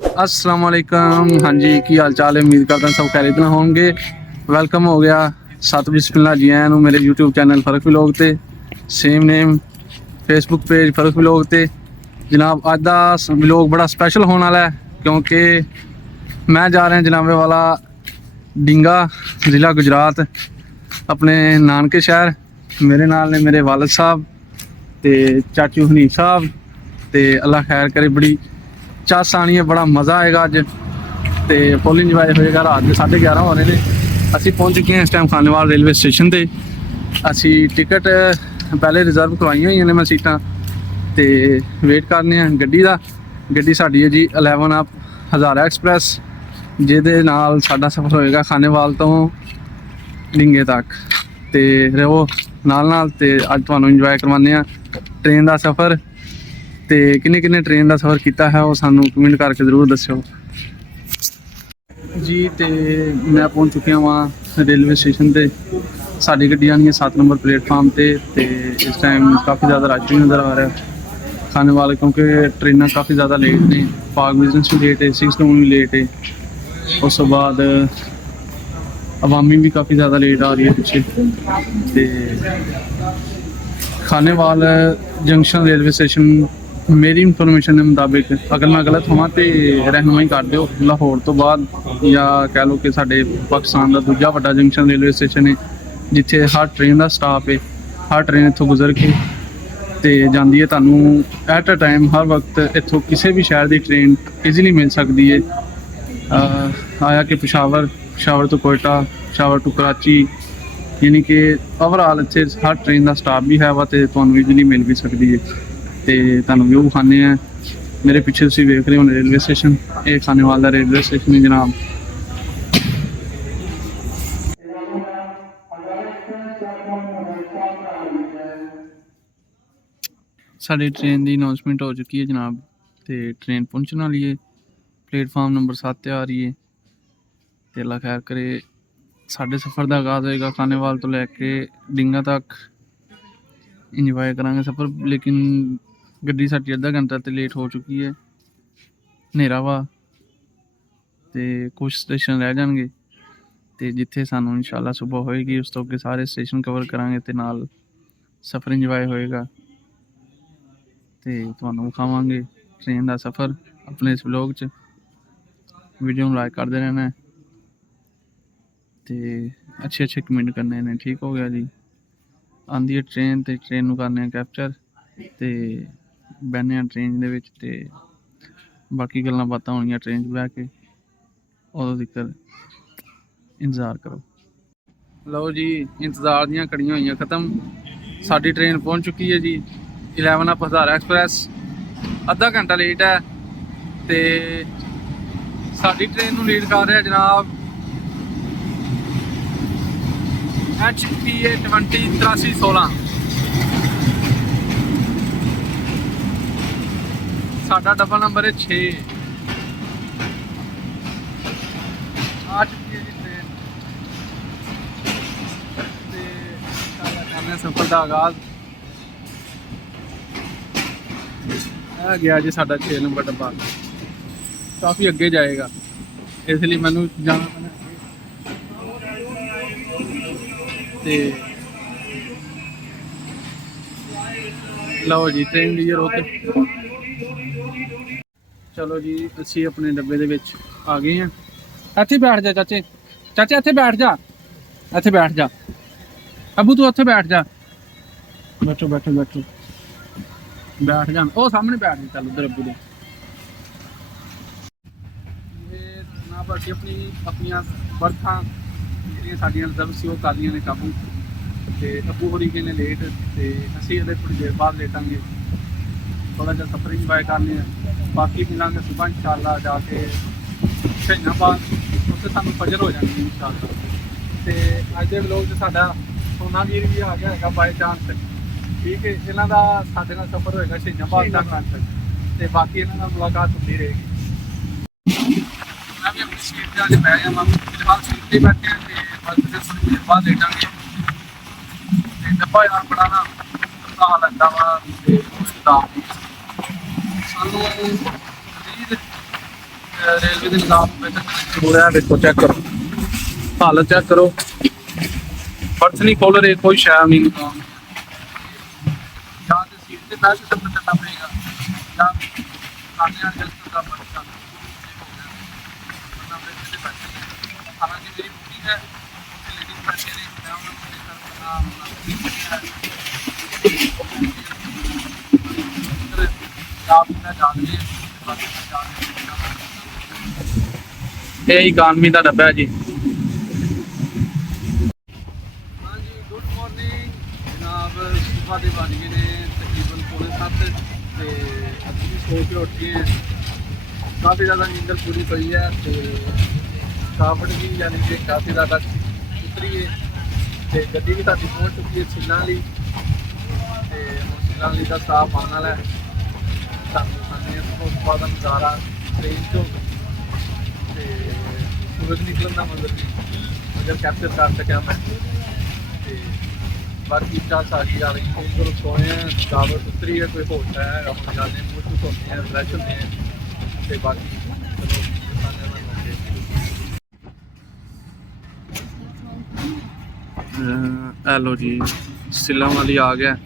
अस्सलाम वालेकुम। हाँ जी, की हाल चाल है। उम्मीद करता सब खैरियत नाल होणगे। वेलकम हो गया सत बिस्मिल्लाह जी आयां नूं मेरे यूट्यूब चैनल फर्क व्लॉग ते सेम नेम फेसबुक पेज फर्क व्लॉग ते। जनाब अज दा व्लॉग बड़ा स्पैशल होने वाला है क्योंकि मैं जा रहा जनाबे वाला डिंगा ज़िला गुजरात अपने नानके शहर। मेरे नाल ने मेरे वालद साहब ते चाचू हनीफ साहब ते अल्लाह खैर करे बड़ी चस आनी है, बड़ा मज़ा आएगा अज तो फुल इंजॉय होएगा। रात के 11:30 हो रहे हैं। असी पहुँच चुके हैं इस टाइम खानेवाल रेलवे स्टेशन पर। असी टिकट पहले रिजर्व करवाई हुई ने मैं सीटां तो वेट करने गड्डी का। गड्डी साडी है जी 11 अप हज़ारा एक्सप्रैस जिहदे नाल साडा सफ़र होएगा खानेवाल तो डिंगे तक। तो रहो नाल नाल ते अज तुहानूं इंजॉय करवाने ट्रेन का सफ़र। तो किन्ने किन्ने ट्रेन का सफ़र किया है वो सानू कमेंट करके जरूर दस्यो जी। तो मैं पहुँच चुकिया वहाँ रेलवे स्टेशन पर। साड़ी गड्डी आनी है 7 नंबर प्लेटफार्म पर। तो इस टाइम काफ़ी ज़्यादा रश भी नज़र आ रहा है खाने वाले क्योंकि ट्रेन काफ़ी ज़्यादा लेट ने। पाक बिजनेस भी लेट है, 6 टाउन भी लेट है। उस तो बाद अवामी भी काफ़ी ज़्यादा लेट आ रही है पिछे। तो खानेवाल जंक्शन रेलवे स्टेशन मेरी इंफॉर्मेशन के मुताबिक अगर मैं गलत होवां तो रहनुमाई कर दो। लाहौर तो बाद या कह लो कि साडे पाकिस्तान का दूजा वड्डा जंक्शन रेलवे स्टेशन है जिथे हर ट्रेन का स्टाफ है। हर ट्रेन इतों गुजर के तो जाती है। तुहानूं एट अ टाइम हर वक्त इतों किसी भी शहर की ट्रेन ईजीली मिल सकती है। आया कि पेशावर, पेशावर तो कोयटा, पेशावर टू कराची, यानी कि ओवरऑल इतने हर ट्रेन का स्टाफ भी है वा तो तुहानूं ईजीली मिल भी सकती है। तो तुहानूं व्यू विखाने हैं। मेरे पिछे तुसीं वेख रहे हो रेलवे स्टेशन, ये खानेवाल का रेलवे स्टेशन है जनाब। साड़ी ट्रेन की अनाउंसमेंट हो चुकी है जनाब। तो ट्रेन पहुँचने वाली है, प्लेटफार्म नंबर 7 आ रही है। तो अल्लाह खैर करे साढ़े सफ़र का आगाज़ होएगा खानेवाल तो लैके डिंगा तक। इंजॉय करांगे सफ़र, लेकिन गड्डी साडी अद्धा घंटा तो लेट हो चुकी है। हनेरा वा तो कुछ स्टेशन रह जाएंगे तो जिथे सानू इंशाल्लाह सुबह होएगी उस तो अगे सारे स्टेशन कवर करांगे तो नाल सफ़र इंजॉय होएगा। तो तुहानूं विखावांगे ट्रेन का सफ़र अपने इस व्लॉग च। वीडियो में लाइक करते रहना है तो अच्छे अच्छे कमेंट करने ने। ठीक हो गया जी। आंदी है ट्रेन तो ट्रेन नूं करने कैप्चर तो बहने ट्रेन दे विच ते बाकी गल्लां बातां होणियां ट्रेन च बह के। उदों तक इंतज़ार करो। लो जी, इंतज़ार दियां घड़ियां होईयां खत्म। साडी ट्रेन पहुँच चुकी है जी 11 अप हज़ारा एक्सप्रैस। अद्धा घंटा लेट है तो साडी ट्रेन नूं लीड कर रहा जनाब HPA 208316। साडा डबल नंबर है 6। आ चुकी है जी ट्रेन ते सफर का आगाज। गया जी साडा 6 नंबर डब्बा। काफ़ी अगे जाएगा इसलिए मैनू जाना पैना ते। लो जी ट्रेन क्लीयर होके चलो जी असी अपने डब्बे दे विच आ गए हैं। इत्थे बैठ जा चाचे, चाचे इत्थे बैठ जा, इत्थे बैठ जा। अबू तू इत्थे बैठ जा। बैठो बैठो बैठो बैठ जा। ओ सामने बैठ जा। चल उधर अबू दे ना बाकी अपनी अपनी बर्थां जिहड़ियां साडियां रिजर्व सी ओह कर लियां ने काबू। तो अबू होरी गए ने लेट तो असीं हले थोड़ी देर बाद लेटांगे। थोड़ा जिहा सफर इंजॉय करने बाकी मिलांगे सुबह इंशाल्लाह जाके शहीदाबाद उत्थे सानूं फजर हो जानी इंशाल्लाह। तो अज दे व्लॉग च साडा सोना वीर भी आ गया है बाई चांस। ठीक है, इन्हां दा साडे नाल सफर होएगा शहीदाबाद तक तो बाकी इन्हां नाल मुलाकात होती रहेगी। मैं भी अपनी सीट पर आके बह गया। फिलहाल सीट पर बैठे हैं तो बस थोड़ी देर बाद लेटांगे। डब्बा यार बड़ा ना बुरा लगता वा। सानू रेलवे के निजाम हो रहा है। देखो चेक करो, हालत चेक करो, बर्थ नहीं खोल रहे, कोई शायद नहीं निकाल। या तो सीट से बैठ के सफर करना पड़ेगा या खाने एडजस्ट करना पड़ेगा। हालांकि मेरी बुकिंग है, लेडीज बैठे ने, मैं उन्होंने जान लिया। ये इकानमी का डब्बा है जी। हाँ जी, गुड मॉर्निंग जनाब। सुबह के बज गए ने तकरीबन 6:45 तो अभी भी सो के उठ गए हैं। काफ़ी ज़्यादा नींदर पूरी पई है तो थकावट भी यानी कि काफ़ी ज़्यादा उतरी है। तो गड्डी भी साडी पहुँच चुकी है सिल्लां वाली, तो सिल्लां वाली का स्टाफ आने वाला है। सुबह का नज़ारा ट्रेन चो सूरज निकलन का मंजर कैप्चर कर सकिया मैं। तो बाकी चाल सारी आ रही है, चलो सोए हैं, थकावट उतरी है, कोई होश है हम जाने मुँह शुरू होते हैं, फ्रैश होते हैं। तो बाकी चलो हेलो जी, सिल्लां वाली आ गया।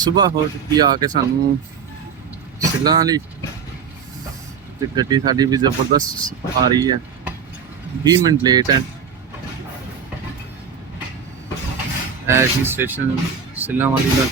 सुबह हो चुकी है आके सानू सिल्लां वाली, तो गड्डी साडी भी जबरदस्त आ रही है, 20 मिनट लेट है। ऐसी स्टेशन सिल्लां वाली का।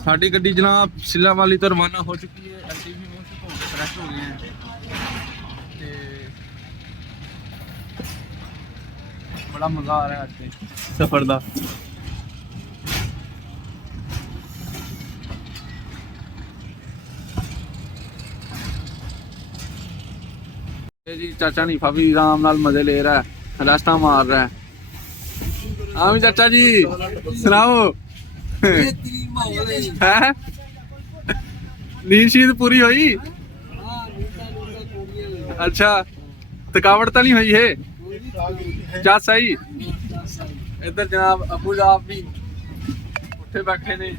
साड़ी गड्डी जनाब सिल्लां वाली तो रवाना हो चुकी है। अभी भी मुँह हो गए, फ्रैश हो गए हैं। बड़ा मज़ा आ रहा है आज सफ़र का। जी चाचा नीफा भी आराम नाल मजे ले रहा है, रास्ता मार रहा है। हाँ भी चाचा जी सुनाओ है? नींद शींद पूरी हुई? अच्छा, थकावट तो नहीं हुई है? क्या सही। इधर जनाब अबू आप भी उठे बैठे ने,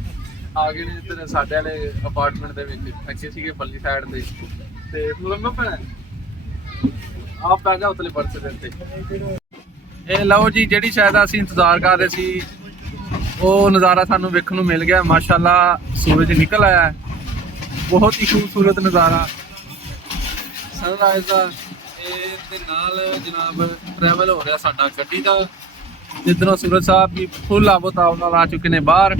आ गए ने इधर साडे वाले अपार्टमेंट दे विच। अगे सीगे पल्ली साइड ते मुलम्मा पैना आप पै जा उतले बर्थ दे ते। ए लो जी, जिहड़ी शायद असीं इंतजार कर रहे सी वो नज़ारा सानू वेखण नूं मिल गया। माशाअल्लाह सूरज निकल आया है, बहुत ही खूबसूरत नज़ारा सनराइज का। नाल जनाब ट्रैवल हो रहा साडा गड्डी का, जिधरों सूरज साहब भी फुल आबोताब नाल आ चुके हैं बाहर।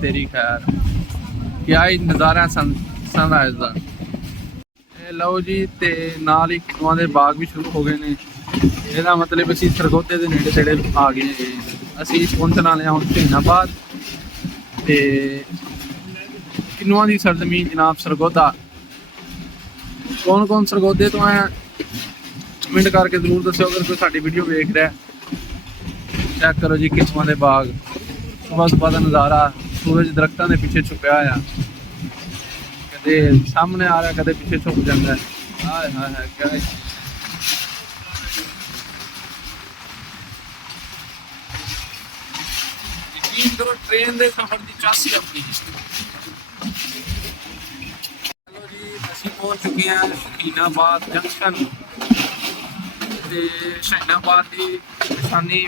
तेरी खैर क्या ही नज़ारा सनराइज का। लो जी, ते नाल ही किनुआं दे बाग भी शुरू हो गए ने। ਇਹਦਾ मतलब ਅਸੀਂ ਸਰਗੋਧੇ ਦੇ ਨੇੜੇ ਤੇੜੇ ਆ ਗਏ ਹੈਗੇ। ਅਸੀਂ ਪਹੁੰਚਣ ਵਾਲੇ ਹਾਂ ਹੁਣ ਸ਼ਹੀਨਾਬਾਦ ਤੇ ਕਿਨੂਆਂ ਦੀ ਸਰਜ਼ਮੀਨ ਜਨਾਬ ਸਰਗੋਧਾ। ਕੌਣ ਸਰਗੋਧੇ ਤੋਂ ਆਇਆ ਕਮੈਂਟ ਕਰਕੇ ਜ਼ਰੂਰ ਦੱਸਿਓ ਅਗਰ ਕੋਈ ਸਾਡੀ ਵੀਡੀਓ ਵੇਖ ਰਿਹਾ। ਚੈੱਕ ਕਰੋ ਜੀ ਕਿਨੂਆਂ ਦੇ ਬਾਗ, ਸੁਬਹ ਦਾ ਨਜ਼ਾਰਾ, ਸੂਰਜ ਦਰਖਤਾਂ ਦੇ ਪਿੱਛੇ ਛੁਪਿਆ ਆ, ਕਦੇ ਸਾਹਮਣੇ ਆ ਰਿਹਾ ਕਦੇ ਪਿੱਛੇ ਛੁਪ ਜਾਂਦਾ। ਹਾਏ ਹਾਏ ਹਾਏ ਕਿਆ ट्रेन के सफर की चासी अपनी। चलो जी, असीं पहुंच चुके हैं शहीनाबाद जंक्शन। शहीनाबाद की निशानी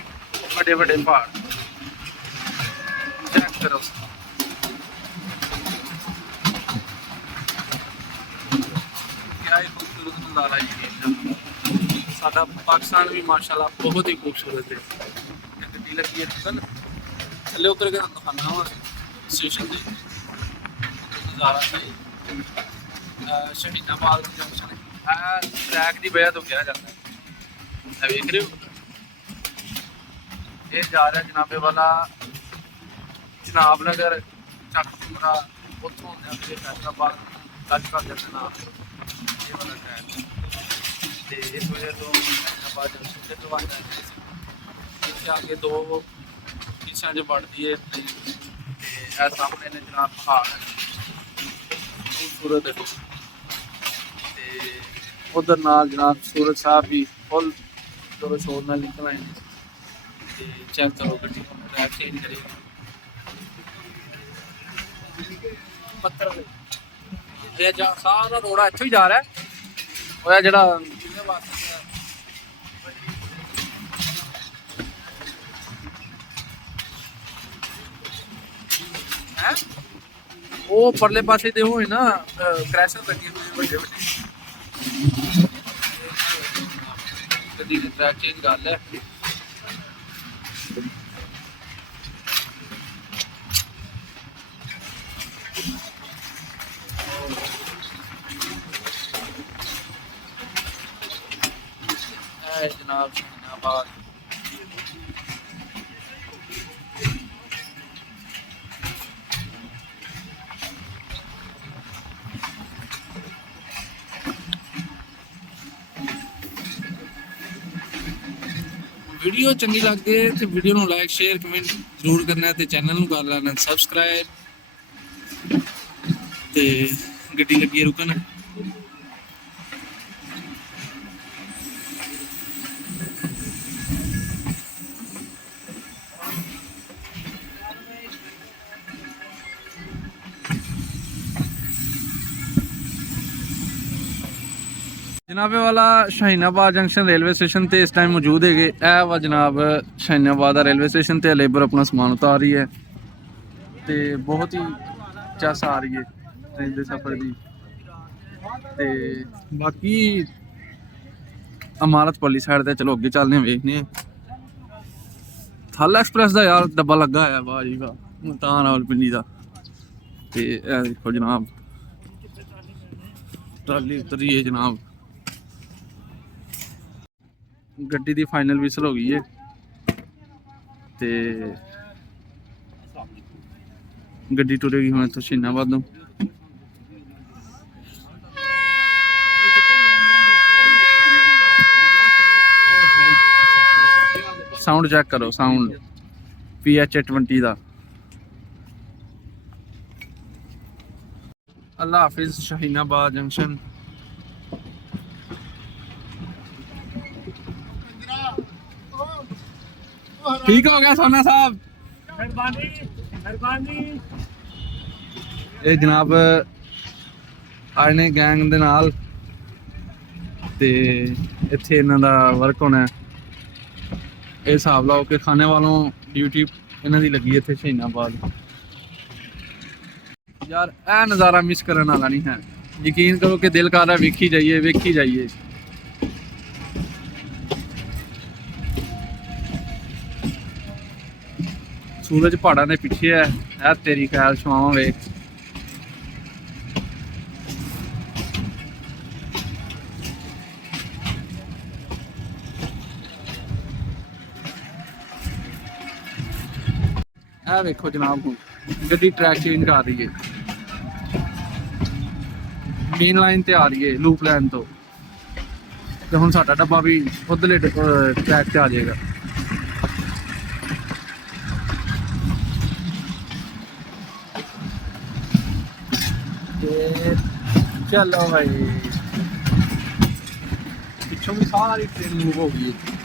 बड़े बड़े पहाड़ चेक करो। क्या ही खूबसूरत नज़ारा जी। साडा पाकिस्तान भी माशाल्लाह बहुत ही खूबसूरत है। गड्डी लगी है थले उतर के दिखाना वा स्टेशन से नज़ारा सही। शहीनाबाद जंक्शन ट्रैक की वजह तो कहा जाता है, देख रहे हो ये जा रहा जनाबे वाला जनाब नगर, चक पुमरा, ਉੱਥੋਂ ਆਉਂਦੇ ਫਿਰ ਫੈਸਲਾਬਾਦ ਟੱਚ ਕਰ ਜਾਂਦੇ ਨਾਲ ਇਹ ਵਾਲਾ ਟਾਇਰ ਤੇ ਇਸ ਵਜ੍ਹਾ ਤੋਂ ਫੈਸਲਾਬਾਦ ਜੰਕਸ਼ਨ ਤੇ ਲਵਾ ਜਾਂਦੇ ਸੀ। ਇੱਥੇ ਆ ਕੇ ਦੋ ਹਿੱਸਿਆਂ 'ਚ ਵੜਦੀ ਹੈ ਟ੍ਰੇਨ ਤੇ ਇਹ ਸਾਹਮਣੇ ਨੇ ਜਨਾਬ ਪਹਾੜ ਖੂਬਸੂਰਤ ਤੇ ਉਧਰ ਨਾਲ ਜਨਾਬ ਸੂਰਜ ਸਾਹਿਬ ਵੀ ਫੁੱਲ ਜ਼ੋਰ ਸ਼ੋਰ ਨਾਲ ਨਿਕਲ ਆਏ ਨੇ ਤੇ ਚੈੱਕ ਕਰੋ ਗੱਡੀ ਨੂੰ ਟਰੈਕ ਚੇਂਜ ਕਰੇਗੀ ਪੱਤਰ ਇਹ ਜਾ ਸਾਰਾ ਰੋੜਾ ਇੱਥੋਂ ਹੀ ਜਾ ਰਿਹਾ ਉਹ ਜਿਹੜਾ ਕਿਵੇਂ ਵਾਸਤੇ ਹੈ ਉਹ ਪਰਲੇ ਪਾਸੇ ਤੇ ਹੋਏ ਨਾ ਕ੍ਰੈਸ਼ਰ ਲੱਗੇ ਹੋਏ ਵੱਡੇ ਵੱਡੇ ਗੱਡੀ ਦੀ ਟਰੈਕ ਚੇਂਜ ਕਰ ਲੈ जनाब शाहीनाबाद वीडियो चंगी लगती है तो वीडियो को लाइक शेयर कमेंट जरूर करना है चैनल को कर लेना सबसक्राइब ते गड्डी लगी रुकन जनाबे वाला शाहीनाबाद जंक्शन रेलवे स्टेशन ते इस टाइम मौजूद है ए वा जनाब शाहीनाबाद का रेलवे स्टेशन ते लेबर अपना समान उतार रही है ते बहुत ही चस आ रही है ट्रेन के सफर की ते बाकी अमारत पल्ली साइड ते चलो अगे चलने वेखने थल एक्सप्रेस का यार डब्बा लगा है वाह जी वाह मुल्तान रावलपिंडी का ते देखो जनाब ट्राली उतरी है जनाब ਗੱਡੀ ਦੀ ਫਾਈਨਲ ਵਿਸਲ ਹੋ ਗਈ ਹੈ ਤੇ ਗੱਡੀ ਟੁਰੇਗੀ ਹੁਣ ਇੱਥੋਂ ਸ਼ਹੀਨਾਬਾਦ ਤੋਂ ਸਾਊਂਡ ਚੈੱਕ ਕਰੋ ਸਾਊਂਡ PH20 ਦਾ ਅੱਲਾ ਹਾਫਿਜ਼ ਸ਼ਹੀਨਾਬਾਦ ਜੰਕਸ਼ਨ ठीक हो गया सोना साहब मेहरबानी ये जनाब आए ने गैंग दे नाल ते इत्थे इन्हां दा वर्क होना ये हिसाब लाओ कि खाने वालों ड्यूटी इन्हां दी लगी इत्थे शहीनाबाद यार ए नज़ारा मिस करने वाला नहीं है यकीन करो कि दिल कर रहा वेखी जाइए सूरज पहाड़ा के पिछे है तेरी ख्याल छुआव वेख वेखो जनाब हूँ गड्डी ट्रैक चेंज कर रही है मेन लाइन ते आ रही है लूप लाइन तो हुण साडा डब्बा भी उधरले ट्रैक ते आ जाएगा चलो भाई पिछों भी सारी ट्रेन मूव हो गई है